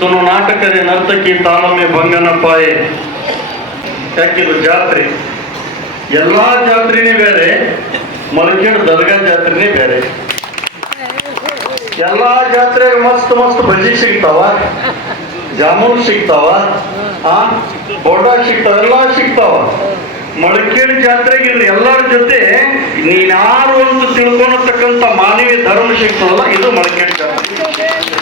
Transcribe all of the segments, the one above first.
ಸುನು ನಾಟಕದ ನರ್ತಕಿ ತಾಳಮೆ ಭಂಗನಪ್ಪಾಯೆ. ಯಾಕಿದು ಜಾತ್ರೆ? ಎಲ್ಲಾ ಜಾತ್ರೆನೇ ಬೇರೆ ಮಲಕೇಡು ದರ್ಗಾ ಜಾತ್ರೆನೇ ಬೇರೆ. ಎಲ್ಲಾ ಜಾತ್ರೆ ಮಸ್ತ್ ಮಸ್ತ್ ಬಜಿ ಸಿಗ್ತಾವ, ಜಾಮೂನ್ ಸಿಗ್ತಾವ, ಆ, ಬೋಡ ಸಿಗ್ತಾವ, ಎಲ್ಲಾ ಸಿಗ್ತಾವ. ಮಳಕೇಡಿ ಜಾತ್ರೆಗೆ ಎಲ್ಲರ ಜೊತೆ ನೀನ್ಯಾರು ಅಂತ ತಿಳ್ಕೊಳತಕ್ಕಂಥ ಮಾನವೀಯ ಧರ್ಮ ಸಿಗ್ತದಲ್ಲ, ಇದು ಮಳಕೇಡಿ ಜಾತ್ರೆ.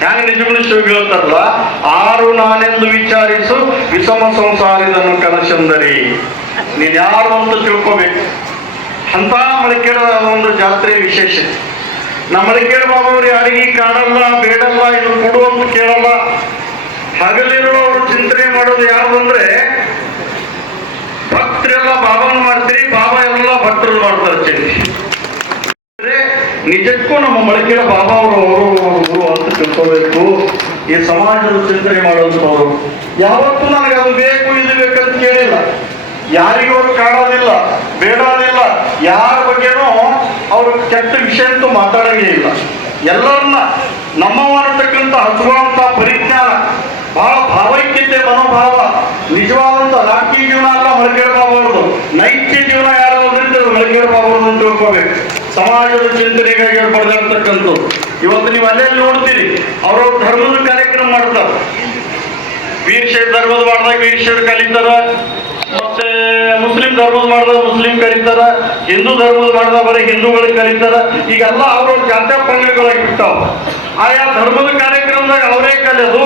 ಹ್ಯಾಂಗ ನಿಜಗಳು ಹೇಳ್ತಾರಲ್ಲ ಆರು ನಾನೆಂದು ವಿಚಾರಿಸು, ವಿಷಮ ಸಂಸಾರಿದನು ಕನಸಂದರಿ ನೀನ್ ಯಾರು ಅಂತ ತಿಳ್ಕೊಬೇಕು. ಅಂತ ಮಳಿಕೇಡ ಒಂದು ಜಾತ್ರೆ ವಿಶೇಷ. ನಮ್ಮ ಮಳಿಕೇಡ ಬಾಬಾವ್ರಿ ಯಾರಿಗೆ ಕಾಣಲ್ಲ ಬೇಡಲ್ಲ, ಇದು ಕೊಡು ಅಂತ ಕೇಳಲ್ಲ. ಹಗಲಿರೋ ಅವರು ಚಿಂತನೆ ಮಾಡೋದು ಯಾರು ಅಂದ್ರೆ, ಭಕ್ತರೆಲ್ಲ ಬಾಬಾನ ಮಾಡ್ತೀರಿ, ಬಾಬಾ ಎಲ್ಲ ಭಕ್ತರು ಮಾಡ್ತಾರೆ ಚಿಂತೆ ನಿಜಕ್ಕೂ ನಮ್ಮ ಮಳಕೆಯ ಬಾಬಾ ಅವರು ಅವರು ಗುರು ಅಂತ ತಿಳ್ಕೋಬೇಕು. ಈ ಸಮಾಜದ ಚಿಂತನೆ ಮಾಡುವಂಥವ್ರು. ಯಾವತ್ತೂ ನನಗೆ ಅದು ಬೇಕು, ಇದು ಬೇಕಂತ ಕೇಳಿಲ್ಲ. ಯಾರಿಗೂ ಅವರು ಕಾಣೋದಿಲ್ಲ ಬೇಡೋದಿಲ್ಲ. ಯಾರ ಬಗ್ಗೆನೂ ಅವರು ಕೆಟ್ಟ ವಿಷಯ ಅಂತೂ ಮಾತಾಡಂಗೇ ಇಲ್ಲ. ಎಲ್ಲರನ್ನ ನಮ್ಮವರತಕ್ಕಂಥ ಹಸುವಂತ ಪರಿಜ್ಞಾನ, ಬಹಳ ಭಾವೈಕ್ಯತೆ, ಮನೋಭಾವ, ನಿಜವಾದಂತ ರಾಜಕೀಯ ಜೀವನ ಅಲ್ಲ ಮಳಕೇಡ ಬಾಬಾ ನೈತ್ಯ ಜೀವನ ಯಾರು ಅಂದ್ರೆ ಮಳಕೇಡ ಬಾಬಾ ಅಂತ ತಿಳ್ಕೋಬೇಕು. ಸಮಾಜದ ಚಿಂತನೆಗಾಗಿ ಅವ್ರು ಬರೆದಿರ್ತಕ್ಕಂಥದ್ದು ಇವತ್ತು ನೀವು ಅಲ್ಲೇ ನೋಡ್ತೀರಿ ಅವ್ರವ್ರ ಧರ್ಮದ ಕಾರ್ಯಕ್ರಮ ಮಾಡ್ತಾರೆ. ವೀರಶೈವ ಧರ್ಮದ ಮಾಡಿದಾಗ ವೀರಶೈವ ಕಲಿತಾರ. ಮತ್ತೆ ಮುಸ್ಲಿಂ ಧರ್ಮದ ಮಾಡಿದ ಮುಸ್ಲಿಂ ಕರೀತಾರ, ಹಿಂದೂ ಧರ್ಮದ ಮಾಡಿದ ಬರೀ ಹಿಂದೂಗಳಿಗೆ ಕರೀತಾರ. ಈಗೆಲ್ಲ ಅವ್ರವ್ರ ಜಾತ್ಯ ಪಂಗಗಳಾಗಿರ್ತಾವ ಆಯಾ ಧರ್ಮದ ಕಾರ್ಯಕ್ರಮದಾಗ ಅವರೇ ಕಲಿಯೋದು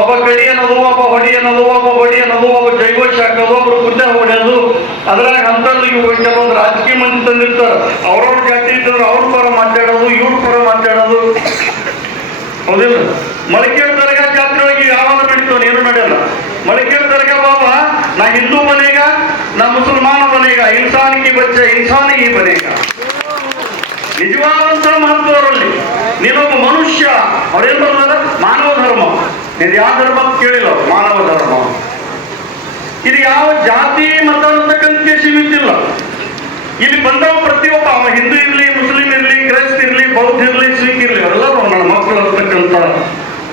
ಒಬ್ಬ ಕಡಿ ಅನ್ನೋದು ಒಬ್ಬ ಹೊಡಿ ಅನ್ನೋದು ಒಬ್ಬ ಹೊಡಿ ಅನ್ನೋದು ಒಬ್ಬ ಜೈಗೋಶ್ ಹಾಕೋದು, ಒಬ್ರು ಕುದ್ದೆ ಹೊಡೆಯೋದು. ಅದ್ರಾಗ ಅಂತಲ್ಲಿ ಇವು ಕೆಲವೊಂದು ರಾಜಕೀಯ ಮಂದಿ ತಂದಿರ್ತಾರ. ಅವ್ರವ್ರ ಜಾತಿ ಇದ್ದವ್ರು ಅವ್ರ ಪರ ಮಾತಾಡೋದು, ಇವ್ರ ಪರ ಮಾತಾಡೋದು. ಹೌದಿಲ್ಲ? ಮಳಕೇಡ್ ದರ್ಗಾ ಜಾತ್ರೆ ಒಳಗೆ ಯಾವಾಗ ನಡೀತಾವ ಏನು ನಡೆಯಲ್ಲ ಮಳಕೇಡ್ ದರ್ಗಾ ಬಾಬಾ ನಾ ಹಿಂದೂ ಬನೇಗ ನಾ ಮುಸಲ್ಮಾನ ಬನೇಗ ಇನ್ಸಾನಿಗೆ ಬಚ್ಚ, ಇನ್ಸಾನಿಗೆ ಬನೇಗ ನಿಜವಾದಂತ ಮಹತ್ವ ಅವರಲ್ಲಿ. ನೀನೊಬ್ಬ ಮನುಷ್ಯ ಅವ್ರೇನ್ ಬರ್ತಾರ ಮಾನವ ಧರ್ಮ. ನೀನು ಯಾವ ಧರ್ಮ ಕೇಳಿಲ್ಲ ಮಾನವ ಧರ್ಮ. ಇದು ಯಾವ ಜಾತಿ, ಮತ ಅಂತಕ್ಕಂಥ ಸೀಮಿತಿಲ್ಲ. ಇಲ್ಲಿ ಬಂದವ ಪ್ರತಿಯೊಬ್ಬ, ಅವ ಹಿಂದೂ ಇರಲಿ, ಮುಸ್ಲಿಂ ಇರಲಿ, ಕ್ರೈಸ್ತ ಇರಲಿ, ಬೌದ್ಧ ಇರಲಿ, ಸಿಖ್ ಇರಲಿ ಎಲ್ಲರೂ ನನ್ನ ಮಕ್ಕಳು ಅಂತಕ್ಕಂಥ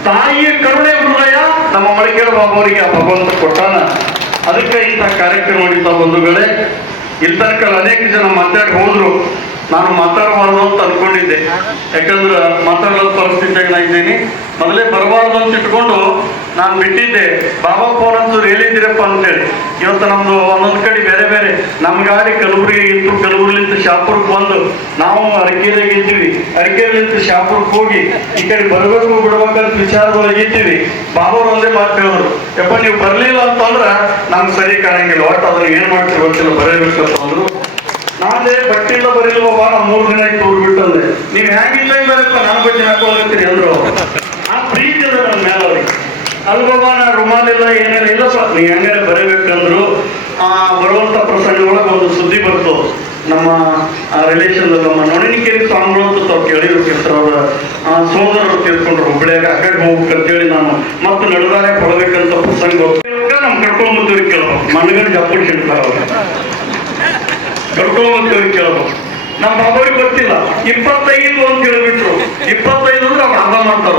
ತಾಯಿಯ ಕರುಣೆ ಹೃದಯ ನಮ್ಮ ಮಳಿಕೇಡ ಬಾಬಾವರಿಗೆ ಆ ಭಗವಂತ ಕೊಟ್ಟಾನ. ಅದಕ್ಕೆ ಇಂಥ ಕಾರ್ಯಕ್ರಮ ನಡೀತಾ ಬಂಧುಗಳೇ ಇಲ್ಲಿ ತನಕ ಅನೇಕ ಜನ ಮಾತಾಡಿ ಹೋದ್ರು. ನಾನು ಮಾತಾಡಬಾರ್ದು ಅಂತ ಅನ್ಕೊಂಡಿದ್ದೆ. ಯಾಕಂದ್ರೆ ಮಾತಾಡೋ ಪರಿಸ್ಥಿತಿಯಾಗಿದ್ದೀನಿ ಮೊದಲೇ ಬರಬಾರ್ದು ಅಂತ ಇಟ್ಕೊಂಡು ನಾನು ಬಿಟ್ಟಿದ್ದೆ. ಬಾಬಾ ಫೋನ್ ಅಂತೂ ಹೇಳಿದ್ದೀರಪ್ಪ ಅಂತೇಳಿ. ಇವತ್ತು ನಮ್ದು ಒಂದೊಂದು ಕಡೆ ಬೇರೆ ನಮ್ಮ ಗಾಡಿ ಕಲಬುರಗಿ ಇತ್ತು ಕಲಬುರಗಿಲಿಂದ ಶಾಪುರಕ್ಕೆ ಬಂದು ನಾವು ಅರಕೇರಿಯಾಗ ಇದ್ದೀವಿ. ಅರಕೇರಿಲಿಂದ ಶಾಪುರಕ್ಕೆ ಹೋಗಿ ಈ ಕಡೆ ಬರಬೇಕು, ಬಿಡ್ಬೇಕಂತ ವಿಚಾರದೊಳಗೆ ಇದ್ದೀವಿ. ಬಾಬಾವ್ರು ಒಂದೇ ಮಾತು ಹೇಳಿದ್ರು ಯಪ್ಪ, ನೀವು ಬರಲಿಲ್ಲ ಅಂತಂದ್ರೆ ನಮ್ಗೆ ಸರಿ ಕಾಣಂಗಿಲ್ಲ. ಒಟ್ಟು ಅದನ್ನ ಏನು ಮಾಡ್ತೀವಿ ಗೊತ್ತಿಲ್ಲ. ಬರೀಬೇಕಂತ ಅಂದ್ರು. ನಾನೇ ಬಟ್ಟೆ ಇಲ್ಲ ಬರೀಲ್ವಪ್ಪ ನಾವು ಮೂರು ದಿನ ಆಯ್ತು ಬಿಟ್ಟಂದೆ. ನೀವು ಹೆಂಗಿಲ್ಲ ಬರಪ್ಪ ನಾನು ಬಟ್ಟೆ ಹಾಕೋಗತ್ತೀರಿ ಅಂದ್ರು ಆ ಪ್ರೀತಿ ಅದ ನನ್ನ ಮೇಲೆ ಅವ್ರಿಗೆ. ಅಲ್ಬಬ್ಬ ನಾ ರುಮಾಲಿಲ್ಲ ಏನಿಲ್ಲ. ಇಲ್ಲಪ್ಪ ನೀವು ಹೆಂಗಾರೆ ಬರೀಬೇಕಂದ್ರು ಆ ಬರುವಂತ ಪ್ರಸಂಗದೊಳಗೆ ಒಂದು ಸುದ್ದಿ ಬಂತು. ನಮ್ಮ ರಿಲೇಷನ್ ನಮ್ಮ ನೊಣನಿಕೇರಿ ಸ್ವಾಮಿಗಳು ಅಂತ ತಾವು ಕೇಳಿರ್ತಿರ್ತಾರೆ ಅವರ ಸೋದರರು ತೀರ್ಕೊಂಡ್ರು ಹುಬ್ಳಿಯಾಗ ಅಂತ ಹೋಗ್ಬೇಕಂತೇಳಿ ನಾನು ಮತ್ತೆ ನಡೆದಾರೆ ಕೊಡಬೇಕಂತ ಪ್ರಸಂಗ ನಮ್ ಕರ್ಕೊಂಡ್ಬಂದಿವ್ರಿ ಕೇಳ್ಬೇಕು. ಮನಗಂಡು ಜಪ್ಪಡಿ ಸಿಡ್ತಾರ ಅವ್ರು. ಕರ್ಕೊಂಡ್ಬಂದಿವ್ರಿ ಕೇಳ್ಬೇಕು. ನಮ್ಮ ಬಾಬಾವ್ರಿಗೆ ಗೊತ್ತಿಲ್ಲ. ಇಪ್ಪತ್ತೈದು ಅಂತ ಹೇಳ್ಬಿಟ್ರು. ಇಪ್ಪತ್ತೈದು ಅಂದ್ರೆ ಅವ್ರು ಅರ್ಧ ಮಾಡ್ತಾರ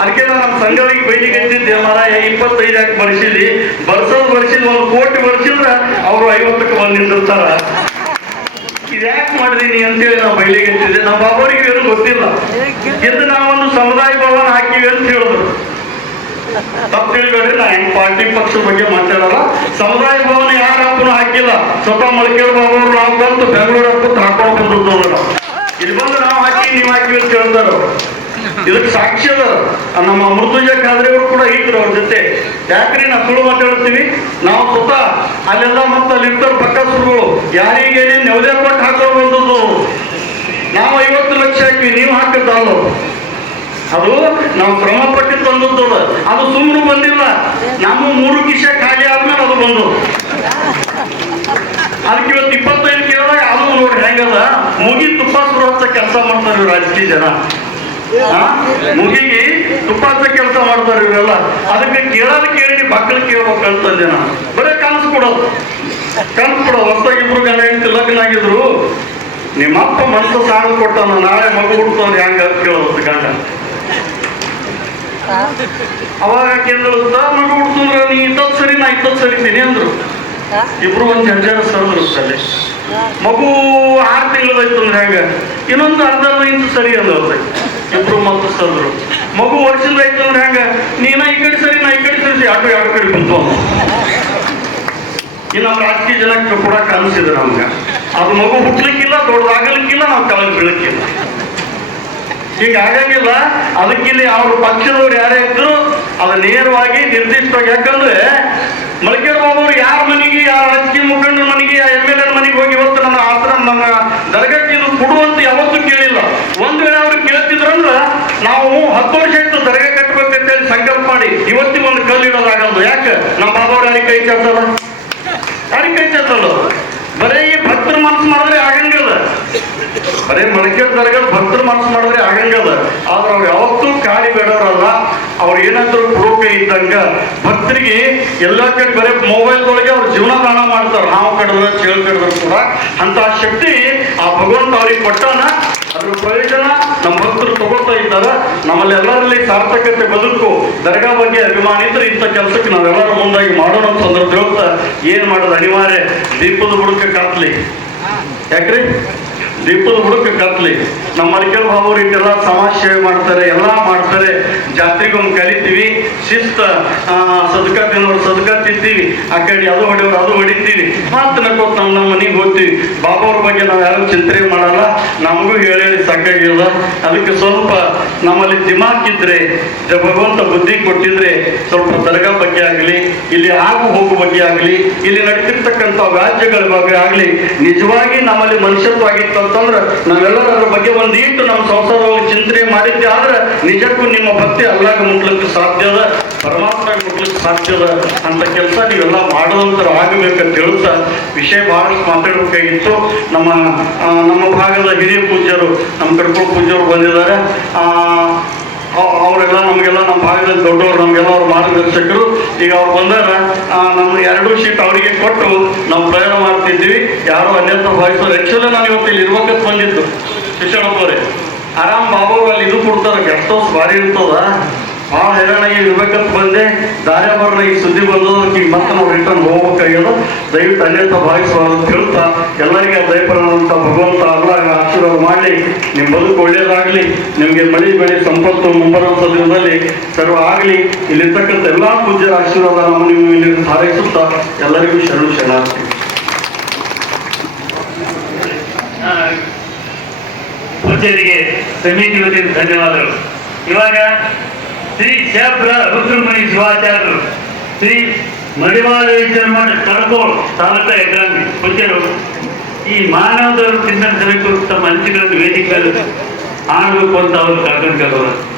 ಅದಕ್ಕೆ ನಮ್ಮ ಸಂಘವಾಗಿ ಬೈಲಿಗೆ ಕಟ್ಟಿದ್ದೆ ಮಾರಾಯ ಇಪ್ಪತ್ತೈದು ಯಾಕೆ ಬರ್ಸಿದ್ರಿ ಬರ್ಸೋದು ಬರ್ಸಿದ್ ಒಂದು ಕೋಟಿ ಬರ್ಸಿದ್ರ ಅವರು ಐವತ್ತಕ್ಕೆ ಬಂದು ನಿಂತಿರ್ತಾರ. ಇದು ಯಾಕೆ ಮಾಡಿದೀನಿ ಅಂತೇಳಿ ನಾವು ಬೈಲಿಗೆ ಎತ್ತಿದ್ದೆ ನಮ್ಮ ಬಾಬರಿಗೆ ಏನು ಗೊತ್ತಿಲ್ಲ. ಎಂದು ನಾವೊಂದು ಸಮುದಾಯ ಭವನ ಹಾಕಿವಿ ಅಂತ ಹೇಳಿದ್ರು. ತಪ್ಪು ತಿಳಿಬೇಡ್ರಿ ನಾ ಹೆಂಗ್ ಪಾರ್ಟಿ ಪಕ್ಷದ ಬಗ್ಗೆ ಮಾತಾಡಲ್ಲ. ಸಮುದಾಯ ಭವನ ಯಾರ ಹಾಕಿಲ್ಲ. ಸ್ವತಃ ಮಳಕೇರ್ ಬಾಬು ನಾವು ಬಂತು ಬೆಂಗಳೂರು ಹಕ್ಕ ಹಾಕೊಂಡು ಬಂದು ಇಲ್ಲಿ ಬಂದು ನಾವು ಹಾಕಿ, ನೀವು ಹಾಕಿ ಅಂತ ಹೇಳ್ತಾರ. ಇದಕ್ಕೆ ಸಾಕ್ಷಿ ಅದ ನಮ್ಮ ಖಾದ್ರಿ ಅವರು ಕೂಡ ಇದ್ರು ಅವ್ರ ಜೊತೆ. ಯಾಕ್ರಿ ನಾವು ಸುಳ್ಳು ಮಾತಾಡ್ತೀವಿ? ನಾವು ಸ್ವತಃ ಅಲ್ಲೆಲ್ಲ ಮತ್ತೆ ಅಲ್ಲಿ ಪಕ್ಕ ಬಕ್ಕಸುರುಗಳು ಯಾರಿಗೆ ನೆವದೇ ಕೊಟ್ಟು ಹಾಕೋದು ನಾವು ಐವತ್ತು ಲಕ್ಷ ಹಾಕಿ ನೀವು ಹಾಕಿದ್ದಲ್ಲ ಅದು ನಾವು ಕ್ರಮ ಪಟ್ಟಿ ತಂದದ್ದು ಅದು. ಸುಮ್ಮನೆ ಬಂದಿಲ್ಲ. ನಮ್ಮ ಮೂರು ಕಿಶ ಖಾಲಿ ಆದ್ಮೇಲೆ ಅದು ಬಂದು. ಅದಕ್ಕೆ ಇವತ್ತು ಇಪ್ಪತ್ತೈದು ಕೇಳಿದಾಗ ಅದು ನೋಡಿ ಹೆಂಗದ? ಮುಗಿ ತುಪ್ಪ ಸುರು ಕೆಲಸ ಮಾಡ್ತಾರೆ ರಾಜಕೀಯ ಜನ? ಮುಗಿಗೆ ತುಪ್ಪ ಹಚ್ಚ ಕೆಲಸ ಮಾಡ್ತಾರೆ ಇವರೆಲ್ಲ. ಅದಕ್ಕೆ ಕೇಳೋದು ಕೇಳಿ ಮಕ್ಕಳು ಕೇಳ್ಬೇಕಂತಂದೆ ನಾನು. ಬರೀ ಕನಸು ಕೊಡೋದು ಕನಸು ಕೊಡೋದು ಹೊಸದಾಗಿ ಇಬ್ರು ಗಂಡ ಹೆಂಡತಿ ಲಗ್ನ ಆಗಿದ್ರು ನಿಮ್ಮ ಅಪ್ಪ ಮನಸ್ಸು ಸಾಣ ಕೊಟ್ಟನ ನಾಳೆ ಮಗು ಹುಡ್ತಾನೆ ಹೆಂಗ ಕೇಳೋದು ಗಂಡ. ಅವಾಗ ಕೇಂದ್ರದ ಮಗು ಹುಡ್ತಂದ್ರ ನೀ ಇದ್ದದ್ ಸರಿ ನಾ ಇದ್ದದ್ ಸರಿತೀನಿ ಅಂದ್ರು. ಇಬ್ರು ಒಂದ್ ಜಂಜಾರ ಸರ್ದ್ರು ಅಲ್ಲಿ ಮಗು ಆರು ತಿಂಗಳದಾಯ್ತು ಅಂದ್ರೆ ಹೆಂಗ? ಇನ್ನೊಂದು ಅರ್ಧ ಇಂಚು ಸರಿ ಅಂದವ್ರಿ ಇಬ್ರು ಮತ್ತೆ ಸರ್ದ್ರು. ಮಗು ಆಯ್ತು ಅಂದ್ರೆ ಹೆಂಗ, ನೀನ ಈ ಕಡೆ ಸರಿ, ನಾ ಈ ಕಡೆ ಸರಿ ಎರಡು ಎರಡು ಕಡೆ ಕುಂತು ಇನ್ನು ರಾಜಕೀಯ ಜನ ಕೂಡ ಕನಸಿದ್ರು ನಮ್ಗೆ. ಅದು ಮಗು ಹುಟ್ಲಿಕ್ಕಿಲ್ಲ, ದೊಡ್ಡದಾಗಲಿಕ್ಕಿಲ್ಲ, ನಾವು ಕೆಳಗೆ ಬೀಳಕ್ಕಿಲ್ಲ. ಈಗ ಆಗಂಗಿಲ್ಲ ಅದಕ್ಕಿಲ್ಲಿ ಅವ್ರ ಪಕ್ಷದವ್ರು ಯಾರೇ ಇದ್ರು, ಅದು ನೇರವಾಗಿ ನಿರ್ದಿಷ್ಟವಾಗಿ ಯಾಕಂದ್ರೆ ಮಳಕೇರ್ ಬಾಬು ಅವ್ರು ಯಾರ ಮನೆಗೆ, ಯಾರ ರಾಜಕೀಯ ಮುಖಂಡರ ಮನೆಗೆ ಎಂ ಎಲ್ ಎ ಮನೆಗೆ ಹೋಗಿ ಇವತ್ತು ನನ್ನ ಆತನ ನನ್ನ ಇದು ಕೊಡುವಂತ ಯಾವತ್ತೂ ಕೇಳಿಲ್ಲ ಒಂದ್ ವೇಳೆ ಅವ್ರು ಕೇಳ್ತಿದ್ರಂದ್ರ ನಾವು ಹತ್ತು ವರ್ಷ ಆಯ್ತು ದರ್ಗಾ ಕಟ್ಬೇಕಂತೇಳಿ ಸಂಕಲ್ಪ ಮಾಡಿ. ಇವತ್ತಿ ಒಂದು ಕಲ್ಲು ಯಾಕೆ? ನಮ್ಮ ಬಾಬಾವ್ರು ಯಾರಿಗೆ ಕೈ ಚಾಚಲ್ಲ ಯಾರಿಗೆ ಕೈ ಚಾಚಲ್ಲ ಬರೀ ಭಕ್ತರ ಮನಸ್ಸು ಮಾಡಿದ್ರೆ ಆಗಂಗಿಲ್ಲ. ಬರೀ ಮೊಳಕೆ ದರ್ಗದ ಭಕ್ತರ ಮನಸ್ಸು ಮಾಡಿದ್ರೆ ಆಗಂಗಿಲ್ಲ. ಆದ್ರೆ ಅವ್ರು ಯಾವತ್ತೂ ಕಾಡಿ ಬೇಡೋರಲ್ಲ. ಅವ್ರು ಏನಾದ್ರು ಪುರೋಕ ಇದ್ದಂಗ ಭಕ್ತರಿಗೆ ಎಲ್ಲಾ ಕಡೆ ಬರೀ ಮೊಬೈಲ್ದೊಳಗೆ ಅವ್ರ ಜೀವನ ದಾನ ಮಾಡ್ತಾರೆ. ನಾವು ಕಡಿದ್ರೆ ಚೇಳು ಕಡಿದ್ರು ಕೂಡ ಅಂತ ಶಕ್ತಿ ಆ ಭಗವಂತ ಅವ್ರಿಗೆ ಕೊಟ್ಟಾನ. ಅದ್ರ ಪ್ರಯೋಜನ ನಮ್ಮ ಭಕ್ತರು ನಮ್ಮಲ್ಲೆಲ್ಲರಲ್ಲಿ ನಮ್ಮಲ್ಲಿ ಎಲ್ಲರಲ್ಲಿ ಸಾರ್ಥಕತೆ ಬದುಕು, ದರ್ಗಾ ಬಗ್ಗೆ ಅಭಿಮಾನ ಇದ್ರೆ ಇಂಥ ಕೆಲಸಕ್ಕೆ ನಾವೆಲ್ಲರೂ ಮುಂದಾಗಿ ಮಾಡೋಣ ಸಂದರ್ಭ ಏನ್ ಮಾಡೋದು ಅನಿವಾರ್ಯ, ದೀಪದ ಹುಡುಕ ಕತ್ಲಿ ಯಾಕ್ರಿ? ದೀಪದ ಹುಡುಕ ಕತ್ಲಿ. ನಮ್ಮ ಮಡಿಕಲ್ ಬಾಬು ಇದೆಲ್ಲ ಸಮಾಜ ಸೇವೆ ಮಾಡ್ತಾರೆ, ಎಲ್ಲ ಮಾಡ್ತಾರೆ. ಜಾತ್ರೆಗೊಂದು ಕಲಿತೀವಿ, ಶಿಸ್ತ ಸದಕ ತಿನ್ನೋರು ಸದಕ ತಿಂತೀವಿ ಆ ಕಡೆ ಅದು ಹೊಡೆಯೋರು ಅದು ಹೊಡಿತೀವಿ. ಮಾತು ನಕ್ಕೋತ್ ನಮ್ಮ ನಮ್ಮ ಮನೆಗೆ ಹೋಗ್ತೀವಿ. ಬಾಬಾವ್ರ ಬಗ್ಗೆ ನಾವು ಯಾರು ಚಿಂತನೆ ಮಾಡಲ್ಲ. ನಮಗೂ ಹೇಳಿ ಸಾಕಾಗಿಲ್ಲ ಅದಕ್ಕೆ ಸ್ವಲ್ಪ ನಮ್ಮಲ್ಲಿ ದಿಮಾಕ್ ಇದ್ರೆ, ದ- ಭಗವಂತ ಬುದ್ಧಿ ಕೊಟ್ಟಿದ್ರೆ ಸ್ವಲ್ಪ ದರ್ಗಾ ಬಗ್ಗೆ ಆಗಲಿ, ಇಲ್ಲಿ ಆಗು ಹೋಗು ಬಗ್ಗೆ ಆಗಲಿ, ಇಲ್ಲಿ ನಡೀತಿರ್ತಕ್ಕಂಥ ವ್ಯಾಜ್ಯಗಳ ಬಗ್ಗೆ ಆಗಲಿ, ನಿಜವಾಗಿ ನಮ್ಮಲ್ಲಿ ಮನುಷ್ಯತ್ವ ಆಗಿತ್ತು ಅಂತಂದ್ರೆ ನಾವೆಲ್ಲರೂ ಅದ್ರ ಬಗ್ಗೆ ಒಂದು ಇಟ್ಟು ನಮ್ಮ ಸಂಸಾರವಾಗಿ ಚಿಂತನೆ ಮಾಡಿದ್ದೆ ಆದ್ರೆ ನಿಜಕ್ಕೂ ನಿಮ್ಮ ಭಕ್ತಿ ಅಲ್ಲಾಗ ಮುಟ್ಲಿಕ್ಕೆ ಸಾಧ್ಯದ ಪರಮಾತ್ಮ ಮುಟ್ಲಿಕ್ಕೆ ಸಾಧ್ಯದ ಅಂತ ಕೆಲಸ ನೀವೆಲ್ಲ ಮಾಡುವಂತರ ಆಗಬೇಕಂತ ಹೇಳ್ತಾ ವಿಷಯ ಬಹಳಷ್ಟು ಮಾತಾಡಬೇಕಾಗಿತ್ತು. ನಮ್ಮ ನಮ್ಮ ಭಾಗದ ಹಿರಿಯ ಪೂಜ್ಯರು ನಮ್ಮ ಕಡ್ಕೊಂಡು ಪೂಜ್ಯರು ಬಂದಿದ್ದಾರೆ. ಆ, ಭಾಗದಲ್ಲಿ ದೊಡ್ಡವರು ನಮಗೆಲ್ಲ ಅವ್ರ ಮಾರ್ಗದರ್ಶಕರು ಈಗ ಅವ್ರು ಬಂದಾಗ ನಮ್ಮ ಎರಡು ಶೀಟ್ ಅವರಿಗೆ ಕೊಟ್ಟು ನಾವು ಪ್ರಯಾಣ ಮಾಡ್ತಿದ್ವಿ ಯಾರು ಅನ್ಯತ್ರ ಭಾವಿಸೋರು. ಆ್ಯಕ್ಚುಲಿ ನಾನು ಇವತ್ತು ಇಲ್ಲಿ ಇರ್ಬೇಕಂತ ಬಂದಿದ್ದು ಶಿಕ್ಷಣ ಆರಾಮ್ ಬಾಬು ಅಲ್ಲಿ ಇದು ಕೊಡ್ತಾರೆ. ಗೆಸ್ಟ್ ಹೌಸ್ ಭಾರಿ ಇರ್ತದ? ಭಾಳ ಹೈರಾಣಾಗಿ ಇರ್ಬೇಕಂತ ಬಂದೆ. ದಾರ್ಯಾಭರಣ ಈ ಸುದ್ದಿ ಬಂದು ಈಗ ಮತ್ತೆ ನಾವು ರಿಟರ್ನ್ ಹೋಗ್ಬೇಕಾಗ್ಯದ ದಯವಿಟ್ಟು ಅನ್ಯಂತ ಭಾವಿಸುವಂತ ಅಂತ ಹೇಳ್ತಾ ಎಲ್ಲರಿಗೆ ದಯಪರಂತ ಭಗವಂತ ಅಲ್ಲ ಆಶೀರ್ವಾದ ಮಾಡಲಿ. ನಿಮ್ಮ ಬದುಕು ಒಳ್ಳೇದಾಗಲಿ ನಿಮಗೆ ಮಳೆ ಬೆಳೆ ಸಂಪತ್ತು ಮುಂಬರುವಂಥ ದಿನದಲ್ಲಿ ಸರ್ವ ಆಗಲಿ. ಇಲ್ಲಿರ್ತಕ್ಕಂಥ ಎಲ್ಲ ಪೂಜ್ಯರ ಆಶೀರ್ವಾದ ನಾವು ನೀವು ಇಲ್ಲಿ ಹಾರೈಸುತ್ತಾ ಎಲ್ಲರಿಗೂ ಶರಣು ಶರಣಾರ್ಥಿ. ಆ, ಪೂಜ್ಯರಿಗೆ ಸಮಿತಿ ಧನ್ಯವಾದಗಳು. ಇವಾಗ శ్రీ చేపల రుద్రమణి శివాచార్యులు శ్రీ మణివాలేశ్వరమణి తనకో తలక ఎకరాన్ని వచ్చారు ఈ మానవ కింద సరికొత్త మంచి వేదికలు ఆనలు కొంత కాకుండా కలవరు